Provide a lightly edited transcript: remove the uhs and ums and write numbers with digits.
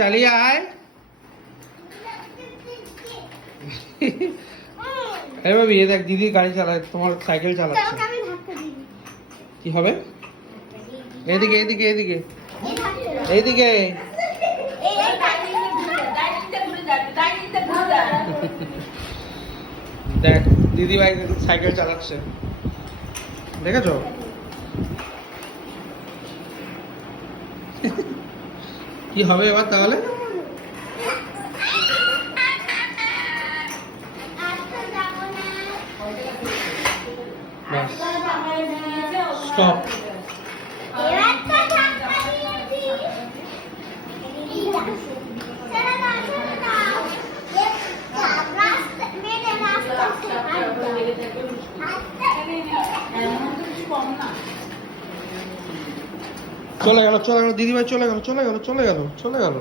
চালিয়ে আয়। আরে ভাবি এ দেখ দিদি গাড়ি চালায়, তোমার সাইকেল চালাচ্ছে। কি হবে? এদিকে এদিকে এদিকে এইদিকে। দেখ দিদি ভাই সাইকেল চালাচ্ছে, দেখেছো? কি হবে এবার তাহলে? স্টপ। চলে গেল চলে গেল দিদিভাই, চলে গেল চলে গেল চলে গেল চলে গেল।